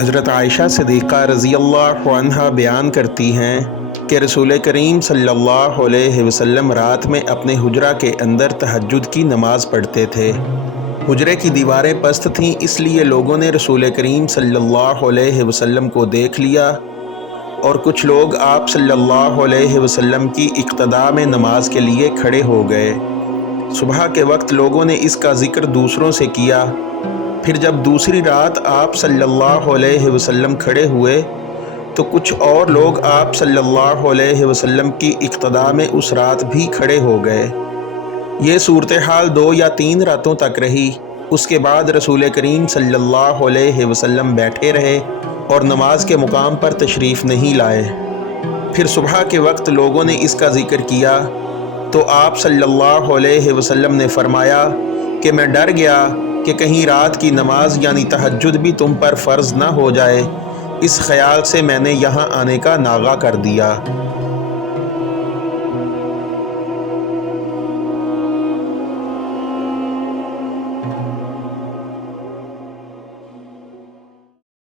حضرت عائشہ صدیقہ رضی اللہ عنہا بیان کرتی ہیں کہ رسول کریم صلی اللہ علیہ وسلم رات میں اپنے حجرہ کے اندر تہجد کی نماز پڑھتے تھے۔ حجرے کی دیواریں پست تھیں، اس لیے لوگوں نے رسول کریم صلی اللہ علیہ وسلم کو دیکھ لیا اور کچھ لوگ آپ صلی اللہ علیہ وسلم کی اقتداء میں نماز کے لیے کھڑے ہو گئے۔ صبح کے وقت لوگوں نے اس کا ذکر دوسروں سے کیا۔ پھر جب دوسری رات آپ صلی اللہ علیہ وسلم کھڑے ہوئے تو کچھ اور لوگ آپ صلی اللہ علیہ وسلم کی اقتداء میں اس رات بھی کھڑے ہو گئے۔ یہ صورتحال 2 یا 3 راتوں تک رہی۔ اس کے بعد رسول کریم صلی اللہ علیہ وسلم بیٹھے رہے اور نماز کے مقام پر تشریف نہیں لائے۔ پھر صبح کے وقت لوگوں نے اس کا ذکر کیا تو آپ صلی اللہ علیہ وسلم نے فرمایا کہ میں ڈر گیا کہ کہیں رات کی نماز یعنی تہجد بھی تم پر فرض نہ ہو جائے، اس خیال سے میں نے یہاں آنے کا ناغہ کر دیا۔